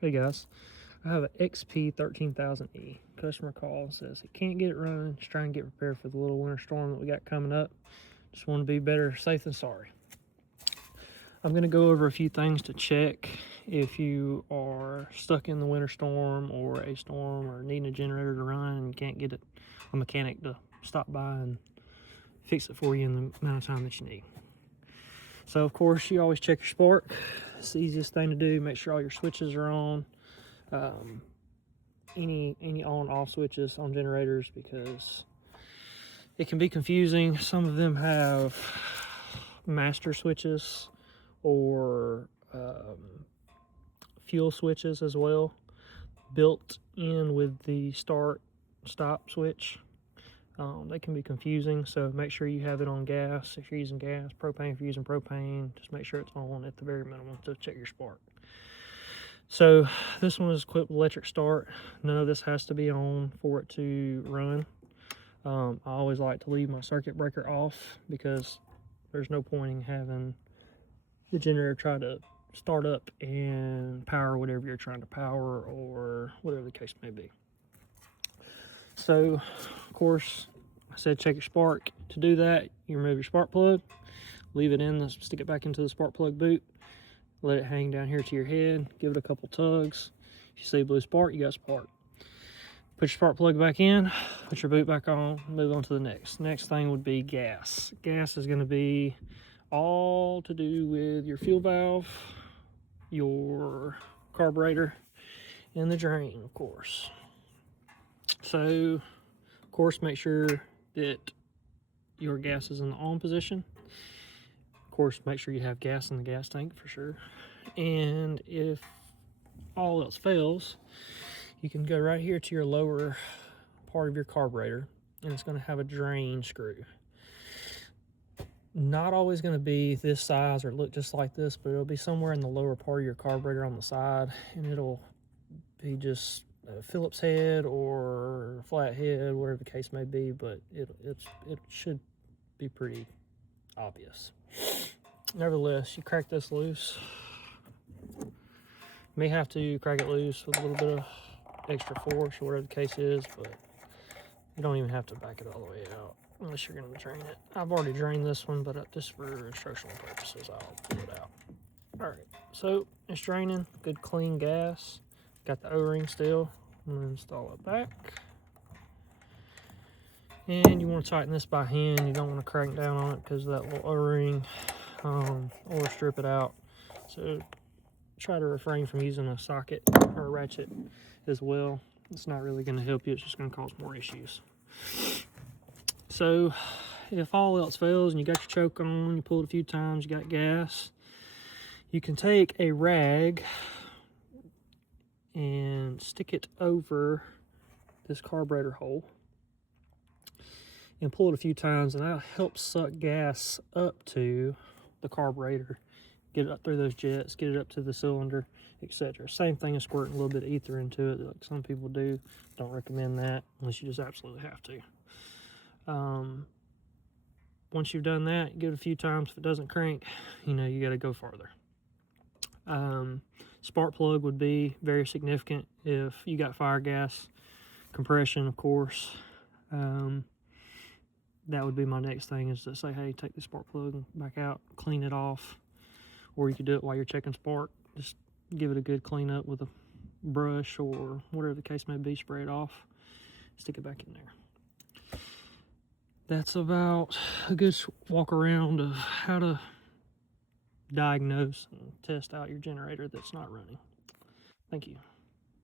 Hey guys, I have an XP13000E. Customer calls, says he can't get it running. Just trying to get prepared for the little winter storm that we got coming up. Just want to be better safe than sorry. I'm going to go over a few things to check if you are stuck in the winter storm or a storm or needing a generator to run and you can't get a mechanic to stop by and fix it for you in the amount of time that you need. So of course you always check your spark. It's the easiest thing to do. Make sure all your switches are on. Any on off switches on generators, because it can be confusing. Some of them have master switches or fuel switches as well built in with the start stop switch. They can be confusing, so make sure you have it on gas if you're using gas, propane if you're using propane. Just make sure it's on at the very minimum to check your spark. So this one is equipped with electric start. None of this has to be on for it to run. I always like to leave my circuit breaker off because there's no point in having the generator try to start up and power whatever you're trying to power or whatever the case may be. So, of course, I said check your spark. To do that, you remove your spark plug, leave it in, stick it back into the spark plug boot, let it hang down here to your head, give it a couple tugs. If you see blue spark, you got spark. Put your spark plug back in, put your boot back on, move on to the next. Next thing would be gas. Gas is going to be all to do with your fuel valve, your carburetor, and the drain, of course. So, of course, make sure that your gas is in the on position. Of course, make sure you have gas in the gas tank for sure. And if all else fails, you can go right here to your lower part of your carburetor, and it's going to have a drain screw. Not always going to be this size or look just like this, but it'll be somewhere in the lower part of your carburetor on the side, and it'll be just a Phillips head or flat head, whatever the case may be, but it should be pretty obvious. Nevertheless, you crack this loose. You may have to crack it loose with a little bit of extra force or whatever the case is, but you don't even have to back it all the way out unless you're going to drain it. I've already drained this one, but just for instructional purposes, I'll pull it out. All right, so it's draining, good clean gas. Got the O-ring still. I'm going to install it back. And you want to tighten this by hand. You don't want to crank down on it because of that little O-ring, or strip it out. So try to refrain from using a socket or a ratchet as well. It's not really going to help you. It's just going to cause more issues. So if all else fails and you got your choke on, you pulled a few times, you got gas, you can take a rag and stick it over this carburetor hole and pull it a few times, and that'll help suck gas up to the carburetor, get it up through those jets, get it up to the cylinder, etc. Same thing as squirting a little bit of ether into it like some people do. Don't recommend that unless you just absolutely have to. Once you've done that, give it a few times. If it doesn't crank, you got to go farther. Spark plug would be very significant if you got fire gas compression, of course. That would be my next thing, is to say, hey, take the spark plug back out, clean it off, or you could do it while you're checking spark. Just give it a good clean up with a brush or whatever the case may be, spray it off, stick it back in there. That's about a good walk around of how to diagnose and test out your generator that's not running. Thank you.